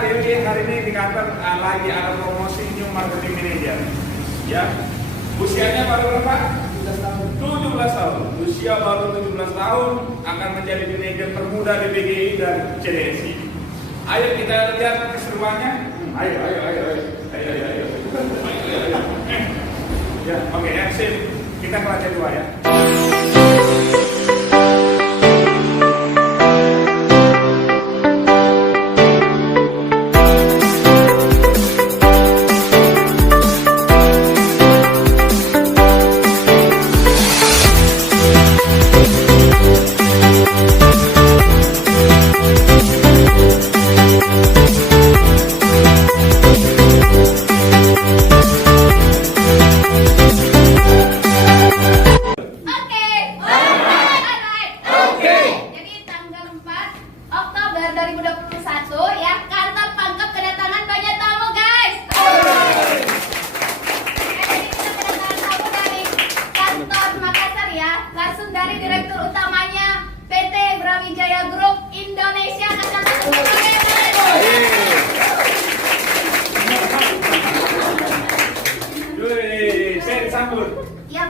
Dewi hari ini di kantor lagi ada promosi new marketing manager. Ya, usianya baru berapa? 17 tahun. Usia baru 17 tahun akan menjadi manajer termuda di BGI dan CDSI. Ayo kita lihat keseruannya. Ayo. Ya, oke ya, sip. Kita kelas 2 ya.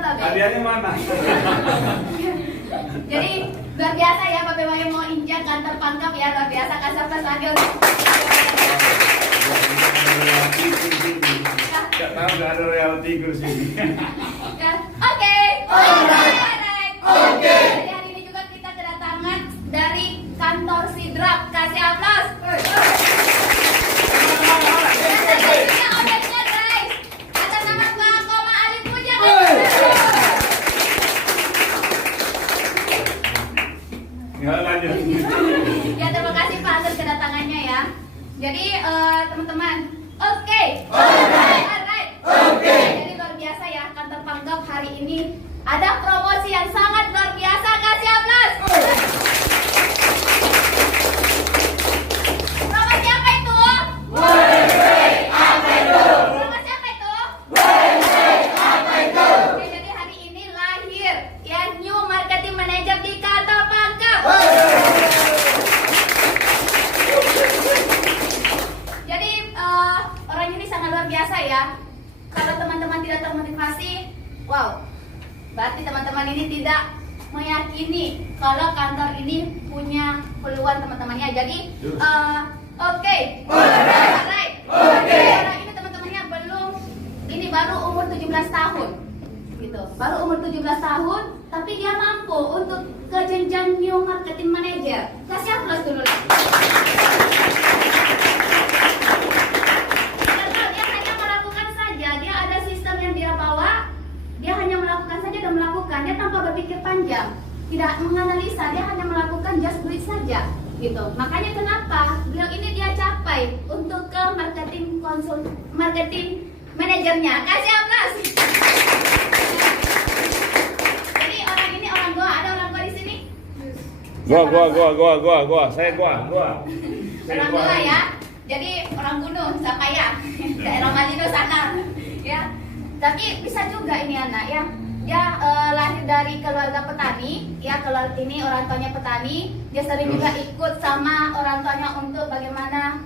Hadiahnya mana? Jadi luar biasa ya Bapak Ibu yang mau injak kantor pangkap ya, luar biasa. Kasih plus lagi untuk Gak tahu gak ada reality kursi ini. Oke. Jadi hari ini juga kita kedatangan dari kantor Sidrap. Kasih aplaus. Ya, terima kasih Pak atas kedatangannya ya. Jadi teman-teman, oke. Jadi luar biasa ya, kantor pangkap hari ini ada promosi yang sangat luar biasa. Kasih aplaus. Promosi apa itu? Promosi apa itu? Oke, jadi hari ini lahir ya new marketing manager di kantor pangkap. Jadi orang ini sangat luar biasa ya. Kalau teman-teman tidak termotivasi, wow, berarti teman-teman ini tidak meyakini kalau kantor ini punya peluang teman-temannya. Jadi oke. Orang ini teman-temannya ini baru umur 17 tahun. Gitu. Baru umur 17 tahun, tapi dia mampu untuk ke jenjang new marketing manager. Kasih aplaus dulu lah. Dia hanya melakukan saja, dia ada sistem yang dia bawa, dia hanya melakukan saja dan melakukan, dia tanpa berpikir panjang, tidak menganalisa, dia hanya melakukan just do it saja. Gitu. Makanya kenapa beliau ini dia capai untuk ke marketing manajernya. Kasih aplaus. Saya gua. Orang Goa ya. Jadi orang gunung, siapa ya? Daerah Malino sana. Ya. Tapi bisa juga ini anak ya. Dia lahir dari keluarga petani, ya keluarga ini orang tuanya petani. Dia sering juga ikut sama orang tuanya untuk bagaimana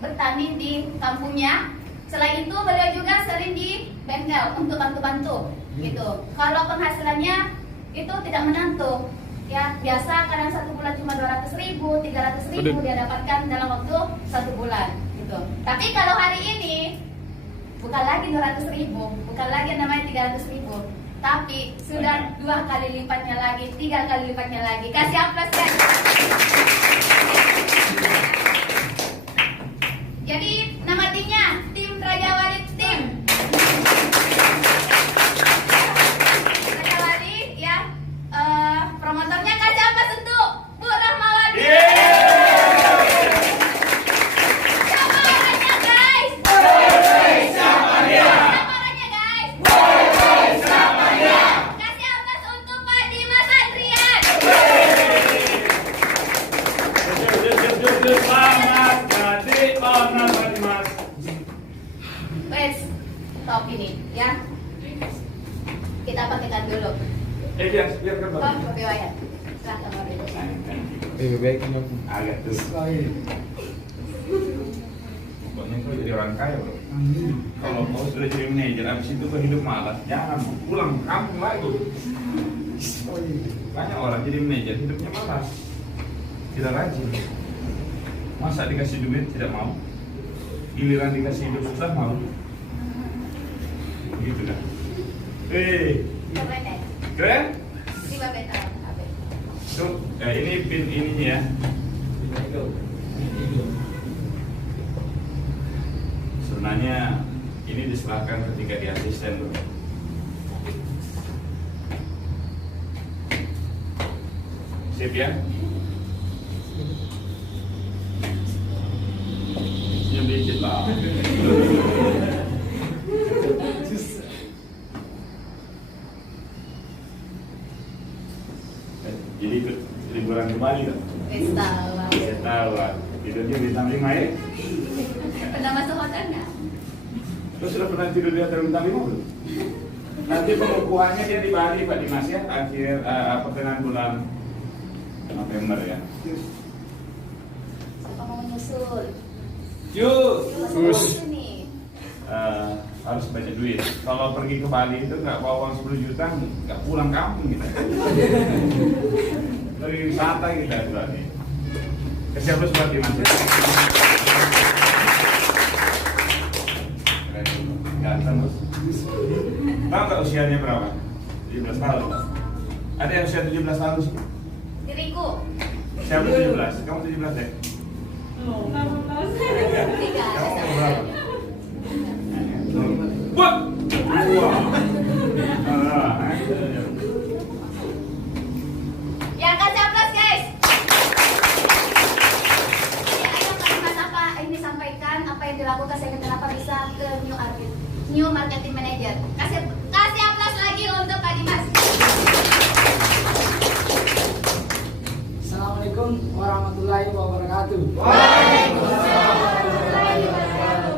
bertani di kampungnya. Selain itu beliau juga sering di bengkel untuk bantu-bantu gitu. Kalau penghasilannya itu tidak menentu. Ya, biasa kadang 1 bulan cuma 200.000, 300.000 dia dapatkan dalam waktu 1 bulan gitu. Tapi kalau hari ini bukan lagi 200.000, bukan lagi namanya 300.000, tapi sudah 2 kali lipatnya lagi, 3 kali lipatnya lagi. Kasih aplaus guys. Jadi nama timnya tim Raja Wali Tim. Promotornya kasih apa untuk Bu Rahmawati? Siapa orangnya guys? Siapa orangnya guys? Kasih apa untuk Pak Dimas Adrian? Selamat jadi honor Pak Dimas. Wes, top ini ya. Kita pakaikan dulu. Biar kan Oh, Bapak Wayan. Silahkan Bapak. Lebih baik ini agak tuh. Pokoknya kau jadi orang kaya bro. Kalau kau sudah jadi manajer, habis itu kau hidup malas, jangan pulang kampung lagi. Banyak orang jadi manajer hidupnya malas, tidak rajin. Masa dikasih duit tidak mau, giliran dikasih hidup susah mau. Gitu kan? Keren? Tuh, ya ini pin ininya ya. Sebenarnya ini diserahkan ketika di asisten bro. Sip ya? Senyum dikit lah. Jadi liburan ke Bali kan? Wisatawan. Tidurnya bintang 5 ya? Pernah masuk hotel nggak? Terus sudah pernah tidur di hotel bintang 5 belum? Nanti pengukuhannya dia di Bali Pak Dimas ya, akhir pertengahan bulan November ya. Siapa mau menyusul? Yuk! Menyusul nih. Harus banyak duit. Kalau pergi ke Bali itu nggak bawa uang 10 juta, nggak pulang kampung kita. Pergi wisata kita berarti. Kesiap lu buat Dimas ya. Ganteng bos. Tahu nggak usianya berapa? 17 tahun. Ada yang usia 17 tahun sih? Diriku. Siapa 17? Kamu 17 ya? Oh, 18. Kamu berapa? Wah! Ya kasih aplaus guys. Ya ayo Kak Dimas apa ini sampaikan apa yang dilakukan sehingga kenapa bisa ke New Marketing Manager. Kasih aplaus lagi untuk Kak Dimas. Assalamualaikum warahmatullahi wabarakatuh.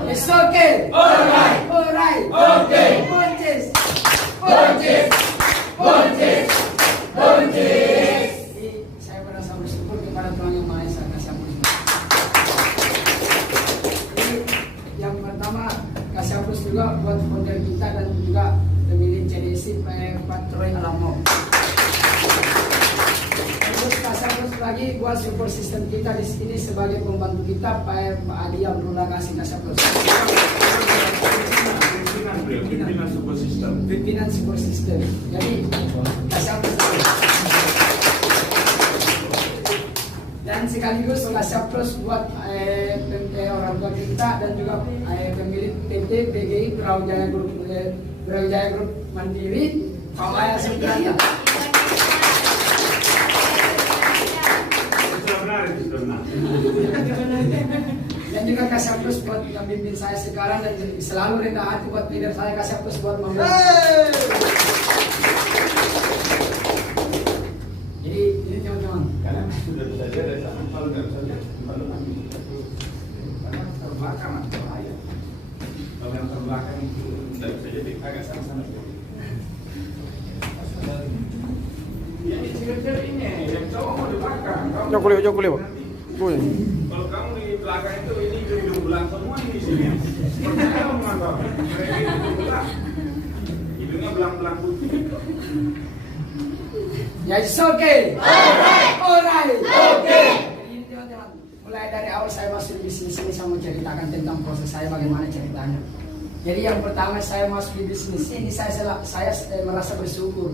It's okay. Alright. Alright. Okay. Buncis. Buncis. Buncis. Buncis. Saya merasa bersyukur kepada Tuhan Yang Maha Esa kasih ampun. Yang pertama kasih ampun juga buat hotel kita dan juga pemilik CDC Pak Troy Alamo. Terus kasih ampun lagi buat support system kita di sini sebagai pembantu kita Pak Adi Abdullah kasih ampun. Pimpinan support system. Pimpinan support system. Jadi kasih ampun. Dan sekaligus kasih ampun buat orang tua kita dan juga pemilik PT PGI Brawijaya Group Mandiri Pamaya Subrata. Dan juga kasih aplaus buat yang bimbing saya sekarang dan selalu rendah hati buat leader saya, kasih aplaus buat Mama. Jadi ini teman-teman. Karena sudah bisa aja dari sana, kalau nggak bisa aja lalu lagi. Karena terbelakang atau bahaya. Kalau yang terbelakang itu nggak bisa jadi agak sana-sana. Ya ini ciri-ciri ini, yang cowok mau di belakang. Jauh kuliah. Kalau kamu di belakang itu ini hidung belang semua di sini. Percaya mengapa? Mereka hidung belang. Hidungnya belang-belang putih. Ya, it's okay. Alright. Okay. Ini teman-teman, mulai dari awal saya masuk di bisnis ini, saya mau ceritakan tentang proses saya bagaimana ceritanya. Jadi yang pertama saya masuk di bisnis ini saya merasa bersyukur.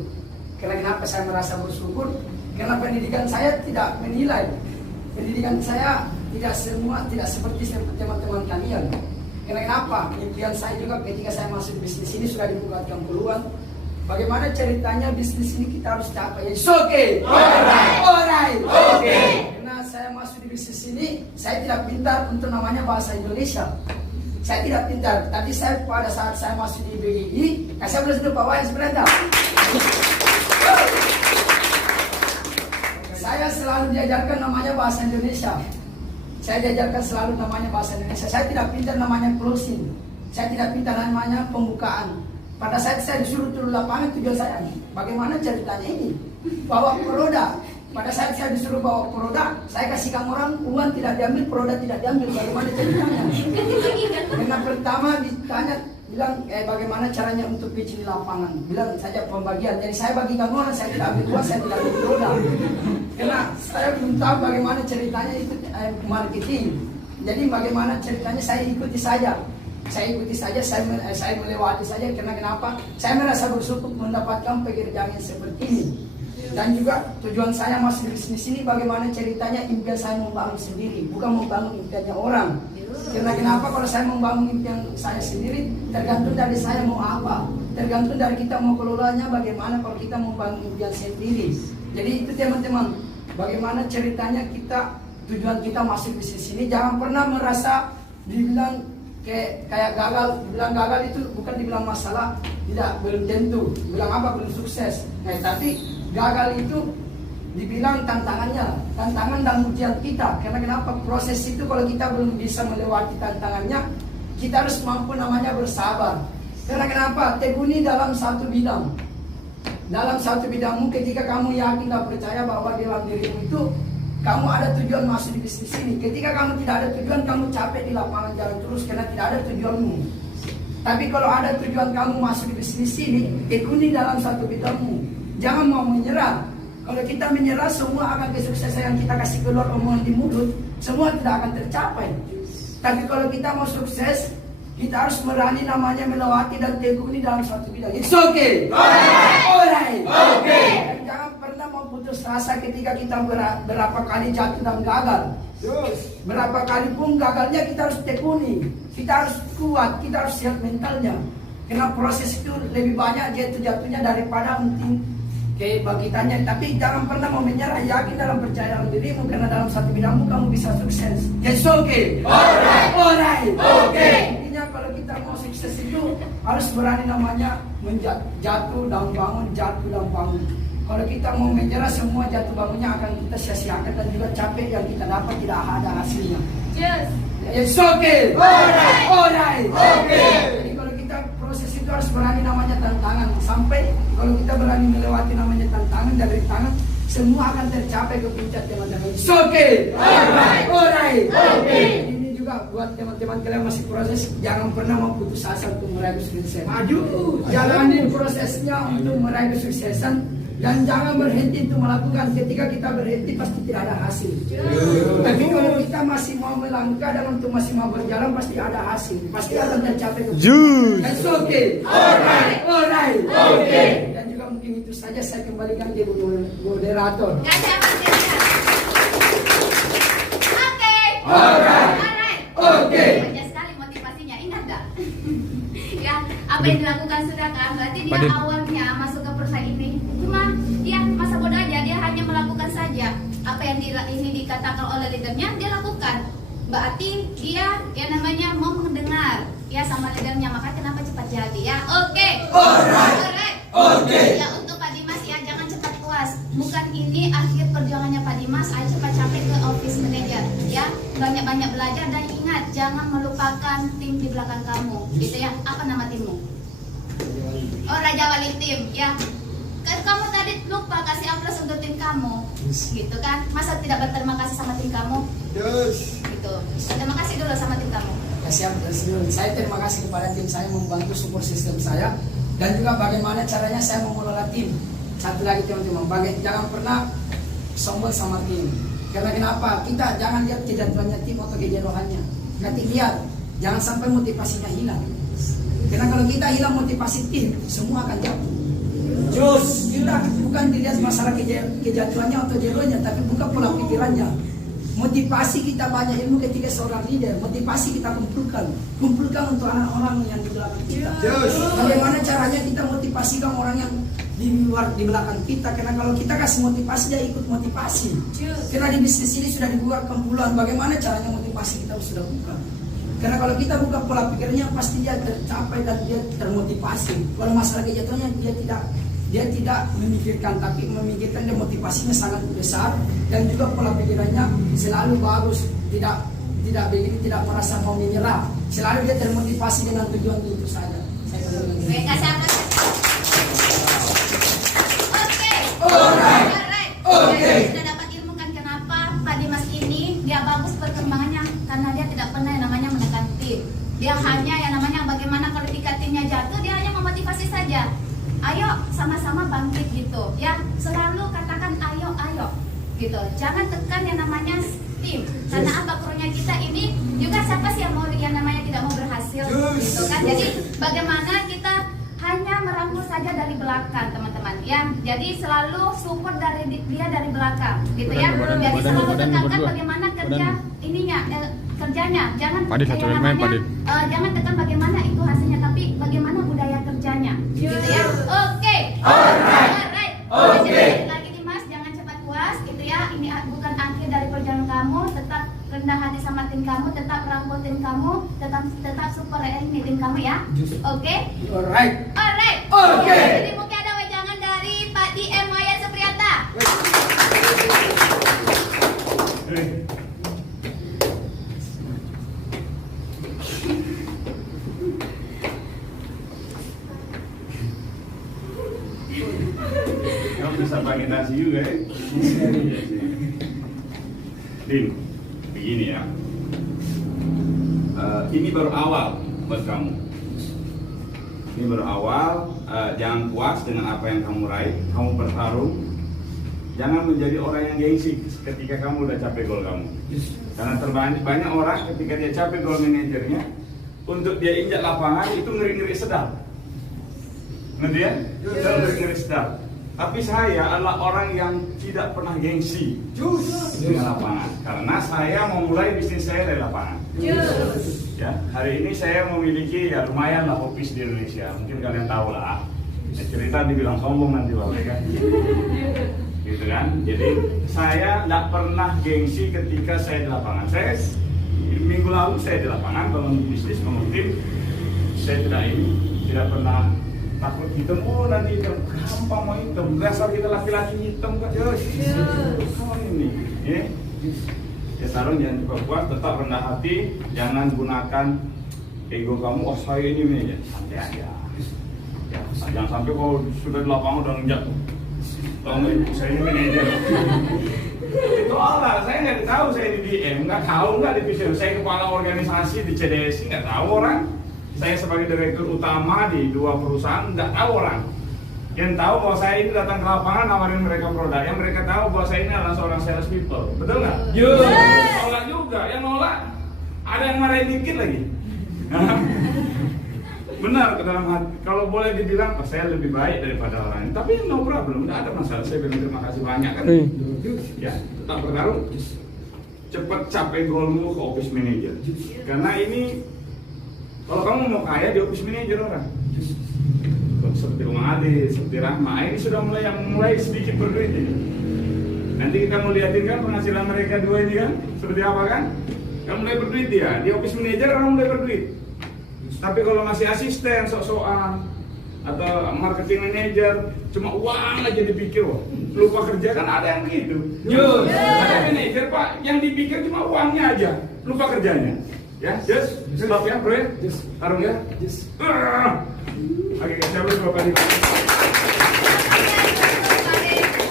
Karena kenapa saya merasa bersyukur? Karena pendidikan saya tidak menilai. Pendidikan saya tidak seperti teman-teman kalian. Karena kenapa? Impian saya juga ketika saya masuk bisnis ini sudah dibukakan peluang. Bagaimana ceritanya bisnis ini kita harus capai? It's okay. Alright. Okay. Karena saya masuk di bisnis ini, saya tidak pintar untuk namanya bahasa Indonesia. Saya tidak pintar. Tapi saya pada saat saya masuk di BGI, saya belum sudah bawa sebenarnya. Saya selalu diajarkan namanya bahasa Indonesia. Saya diajarkan selalu namanya bahasa Indonesia. Saya tidak pintar namanya closing. Saya tidak pintar namanya pembukaan. Pada saat saya disuruh turun lapangan, tujuan saya bagaimana ceritanya ini? Bawa roda Pada saat saya disuruh bawa produk, saya kasihkan orang uang tidak diambil, produk tidak diambil. Bagaimana ceritanya? Dengan pertama ditanya, bilang bagaimana caranya untuk pitch di lapangan. Bilang saja pembagian. Jadi saya bagikan orang, saya tidak ambil uang, saya tidak ambil produk. Karena saya belum tahu bagaimana ceritanya itu marketing. Jadi bagaimana ceritanya saya ikuti saja. Saya ikuti saja, saya melewati saja. Karena kenapa? Saya merasa bersyukur mendapatkan pekerjaan yang seperti ini. Dan juga tujuan saya masuk bisnis ini bagaimana ceritanya impian saya membangun sendiri, bukan membangun impiannya orang. Karena kenapa? Kalau saya membangun impian saya sendiri, tergantung dari saya mau apa, tergantung dari kita mau kelolanya bagaimana kalau kita membangun impian sendiri. Jadi itu teman-teman, bagaimana ceritanya kita, tujuan kita masuk bisnis ini, jangan pernah merasa dibilang kayak gagal. Dibilang gagal itu bukan dibilang masalah, tidak, belum tentu. Bilang apa? Belum sukses. Tapi gagal itu dibilang tantangan dan ujian kita. Karena kenapa? Proses itu kalau kita belum bisa melewati tantangannya, kita harus mampu namanya bersabar. Karena kenapa? Tekuni dalam satu bidang. Dalam satu bidangmu, ketika kamu yakin dan percaya bahwa dalam dirimu itu kamu ada tujuan masuk di bisnis ini. Ketika kamu tidak ada tujuan, kamu capek di lapangan jalan terus karena tidak ada tujuanmu. Tapi kalau ada tujuan kamu masuk di bisnis ini, tekuni dalam satu bidangmu. Jangan mau menyerah. Kalau kita menyerah, semua akan kesuksesan yang kita kasih keluar omongan di mulut, semua tidak akan tercapai. Tapi kalau kita mau sukses, kita harus berani namanya melewati dan tekuni dalam satu bidang. It's okay. Alright. Okay. Dan jangan pernah mau putus asa ketika kita berapa kali jatuh dan gagal. Berapa kali pun gagalnya kita harus tekuni. Kita harus kuat, kita harus siap mentalnya. Karena proses itu lebih banyak jatuh-jatuhnya daripada mungkin kebangkitannya. Tapi jangan pernah mau menyerah, yakin dalam percaya dalam dirimu, karena dalam satu bidangmu kamu bisa sukses. It's okay. Alright. Okay. Intinya kalau kita mau sukses itu harus berani namanya jatuh dan bangun, jatuh dan bangun. Kalau kita mau menyerah, semua jatuh bangunnya akan kita sia-siakan dan juga capek yang kita dapat tidak ada hasilnya. Yes. It's okay. Alright. Okay. Jadi kalau kita proses itu harus berani namanya tantangan. Sampai kalau kita berani melewati namanya tantangan dari tangan, semua akan tercapai ke puncak teman-teman. It's okay. Alright. Okay. Ini juga buat teman-teman kalian masih proses, jangan pernah mau putus asa untuk meraih kesuksesan. Maju, jalani prosesnya untuk meraih kesuksesan. Dan jangan berhenti untuk melakukan. Ketika kita berhenti pasti tidak ada hasil. Tapi kalau kita masih mau melangkah dan untuk masih mau berjalan, pasti ada hasil. Pasti akan tercapai. It's okay. Alright. Okay. Dan juga mungkin itu saja, saya kembalikan ke moderator. Alright. Okay. Banyak sekali motivasinya, ingat gak? Ya, apa yang dilakukan sudah kan? Berarti dia awalnya masuk ke perusahaan ini cuma dia masa bodoh aja, dia hanya melakukan saja apa yang ini dikatakan oleh leadernya, dia lakukan. Berarti dia ya namanya mau mendengar ya sama leadernya, maka kenapa cepat jadi ya. Oke. Alright. Okay. Ya untuk Pak Dimas ya, jangan cepat puas. Bukan ini akhir perjuangannya Pak Dimas, ayo cepat sampai ke office manager ya. Banyak-banyak belajar dan ingat jangan melupakan tim di belakang kamu. Gitu ya. Apa nama timmu? Oh, Raja Wali Tim ya. Kamu tadi lupa kasih aplaus untuk tim kamu, gitu kan? Masa tidak berterima kasih sama tim kamu? Gitu. Terima kasih dulu sama tim kamu. Siap, saya terima kasih kepada tim saya membantu support sistem saya dan juga bagaimana caranya saya mengelola tim. Satu lagi teman-teman, jangan pernah sombong sama tim. Karena kenapa? Kita jangan lihat kejatuhannya tim atau kejenuhannya. Nanti lihat, jangan sampai motivasinya hilang. Karena kalau kita hilang motivasi tim, semua akan jatuh. Kita bukan dilihat masalah kejatuhannya atau jenuhnya, tapi bukan pola pikirannya. Motivasi kita banyak ilmu ketika seorang leader. Motivasi kita kumpulkan untuk anak-orang yang di belakang kita. Bagaimana caranya kita motivasikan orang yang di belakang kita? Karena kalau kita kasih motivasi, dia ikut motivasi. Karena di bisnis ini sudah dibuat kumpulan. Bagaimana caranya motivasi kita sudah buka? Karena kalau kita buka pola pikirnya, pasti dia tercapai dan dia termotivasi. Kalau masalah kejatuhannya dia tidak memikirkan, tapi memikirkan dia motivasinya sangat besar dan juga pola pikirannya selalu bagus, tidak begini, tidak merasa mau menyerah, selalu dia termotivasi dengan tujuan itu saja. Oke. Alright. Oke. dia bagus perkembangannya karena dia tidak pernah yang namanya menekan tim. Dia hanya yang namanya bagaimana kalau ketika timnya jatuh, dia hanya memotivasi saja. Ayo sama-sama bangkit gitu ya. Selalu katakan ayo gitu. Jangan tekan yang namanya tim. Karena apa, krunya kita ini juga siapa sih yang mau yang namanya tidak mau berhasil gitu kan. Jadi bagaimana kita hanya merangkul saja dari belakang teman-teman ya. Jadi selalu support dari dia dari belakang gitu ya. Jadi selalu tekankan bagaimana kerja ininya kerjanya. Jangan jangan tekan bagaimana itu hasilnya, tapi bagaimana budaya kerjanya gitu ya. Oke. Alright. Sekali lagi nih Mas, jangan cepat puas gitu ya. Ini bukan akhir dari perjalanan kamu. Tetap rendah hati sama tim kamu, tetap rangkul tim kamu, tetap support ini tim kamu ya. Oke? Alright. Oke. Jadi mungkin ada wejangan dari Pak DM Maya Supriyata. Kamu bisa pakai nasi juga ya? Din, begini ya. Ini baru awal buat kamu. Ini baru awal. Jangan puas dengan apa yang kamu raih. Kamu bertarung. Jangan menjadi orang yang gengsi ketika kamu udah capek gol kamu. Karena banyak orang ketika dia capek gol manajernya, untuk dia injak lapangan itu ngeri-ngeri sedap. Ngerti ya? Ngeri-ngeri sedap. Tapi saya adalah orang yang tidak pernah gengsi dengan lapangan, karena saya mau mulai bisnis saya dari lapangan. Ya, hari ini saya memiliki ya lumayan lah office di Indonesia. Mungkin kalian tahu lah. Cerita dibilang sombong nanti Bapak kan. Gitu kan? Jadi saya tidak pernah gengsi ketika saya di lapangan. Saya minggu lalu saya di lapangan bangun bisnis, bangun tim. Saya tidak pernah takut hitam, nanti hitam, gampang mau hitam, dasar kita laki-laki hitam kan, sama ini, ya taruh jangan cepat puas, tetap rendah hati, jangan gunakan ego kamu, saya ini nih, santai aja, ya, jangan sampai kalau sudah di lapangan udah jatuh, saya ini manajer, itu Allah, saya nggak tahu saya di DM, nggak tahu nggak di PC, saya kepala organisasi di CDSI, nggak tahu orang. Saya sebagai direktur utama di 2 perusahaan nggak tahu orang. Yang tahu bahwa saya ini datang ke lapangan nawarin mereka produk. Yang mereka tahu bahwa saya ini adalah seorang sales people. Betul nggak? Nolak juga. Yang nolak ada yang marahin dikit lagi. Benar ke dalam hati. Kalau boleh dibilang, saya lebih baik daripada orang ini. Tapi no problem, nggak ada masalah. Saya bilang terima kasih banyak kan. Ya, tetap bertarung. Cepat capai goalmu ke office manager. Karena ini kalau kamu mau kaya di office manager orang, seperti Om Adi, seperti Rahma, ini sudah mulai sedikit berduit ini. Nanti kita mau lihatin kan penghasilan mereka dua ini kan, seperti apa kan? Kan mulai berduit dia, di office manager orang mulai berduit. Tapi kalau masih asisten, sok-sokan, atau marketing manager, cuma uang aja dipikir, wah, lupa kerja kan ada yang begitu. Ada manager Pak, yang dipikir cuma uangnya aja, lupa kerjanya. Ya, stop ya bro ya, tarung ya. Oke, siapa dulu Bapak Dima?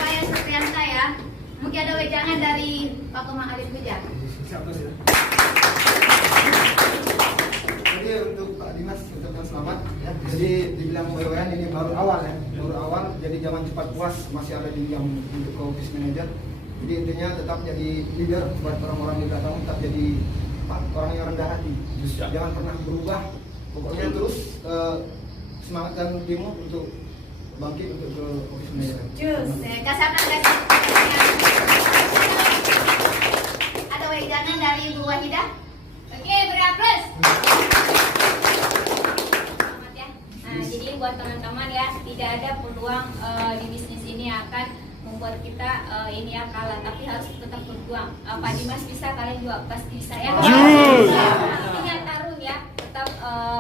Saya Supriyanta ya. Mungkin ada wejangan dari Pak Komang Arif Puja. Siapa sih? Jadi untuk Pak Dimas ucapkan selamat ya. Jadi dibilang WWN ini baru awal ya, baru awal. Jadi jangan cepat puas, masih ada jenjang untuk ke office manager. Jadi intinya tetap jadi leader buat orang-orang di belakang, tetap jadi orang yang rendah hati. Jangan pernah berubah. Pokoknya terus semangatkan timmu untuk bangkit untuk ke office manager. Kasih. Ada wejangan dari Bu Wahidah. Oke, beri aplaus. Selamat ya. Nah, jadi buat teman-teman ya, tidak ada peluang di bisnis ini akan membuat kita ini ya kalah, tapi harus tetap berjuang. Pak Dimas bisa, kalian juga pasti bisa ya. Ingat tarung ya, tetap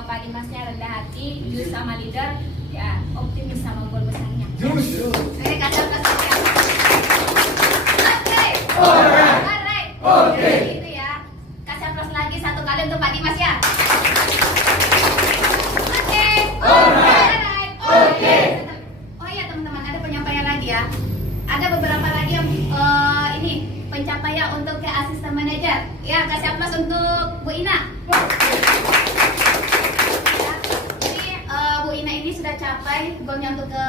Pak Dimasnya rendah hati, jujur sama leader, ya optimis sama gol besarnya. Oke, kasih. Oke. Gitu ya. Kasih aplaus lagi satu kali untuk Pak Dimas ya. Oke. Oh iya teman-teman, ada penyampaian lagi ya. Ada beberapa lagi yang ini pencapaian untuk ke asisten manajer. Ya, kasih aplaus untuk Bu Ina. Ya, jadi Bu Ina ini sudah capai goalnya untuk ke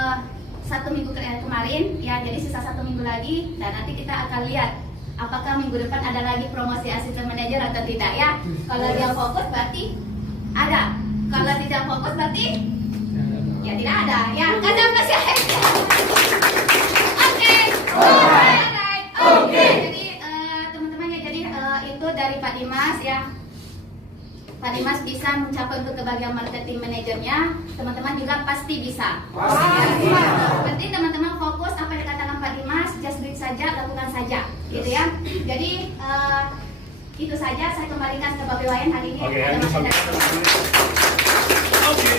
1 minggu kemarin. Ya, jadi sisa 1 minggu lagi. Dan nanti kita akan lihat apakah minggu depan ada lagi promosi asisten manajer atau tidak ya. Kalau dia fokus berarti ada. Kalau tidak fokus berarti ya tidak ada. Ya, kasih aplaus ya. Oke. Alright. Oke. Jadi teman-teman ya, jadi itu dari Pak Dimas ya. Pak Dimas bisa mencapai untuk ke bagian marketing manajernya. Teman-teman juga pasti bisa. Ya. Penting teman-teman fokus apa yang dikatakan Pak Dimas, just do it saja, lakukan saja, gitu ya. Jadi itu saja, saya kembalikan ke Bapak Wayan hari ini. Oke, Ada Mas Hendra. Oke.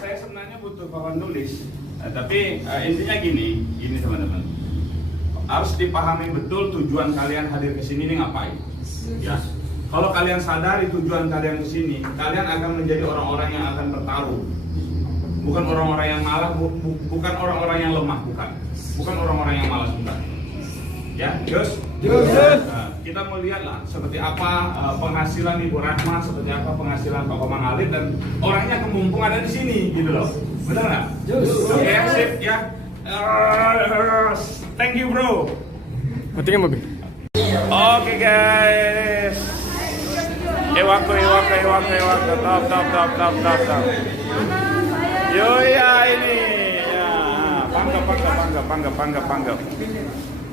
Saya sebenarnya butuh papan tulis, tapi intinya gini teman-teman, harus dipahami betul tujuan kalian hadir ke sini ini ngapain. Ya, kalau kalian sadari tujuan kalian ke sini, kalian akan menjadi orang-orang yang akan bertaruh, bukan orang-orang yang malah, bukan orang-orang yang lemah, bukan orang-orang yang malas, bukan. Ya, Yus. Nah, kita mau lihat lah seperti apa penghasilan Ibu Rahma, seperti apa penghasilan Pak Komang Alif, dan orangnya kemumpung ada di sini, gitu loh. Benar nggak? Oke, sip ya. Thank you bro. Oke guys. Ewako. Top. Yo ya ini. Ya, bangga.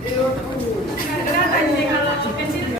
Kelihatan sih kalau kecil.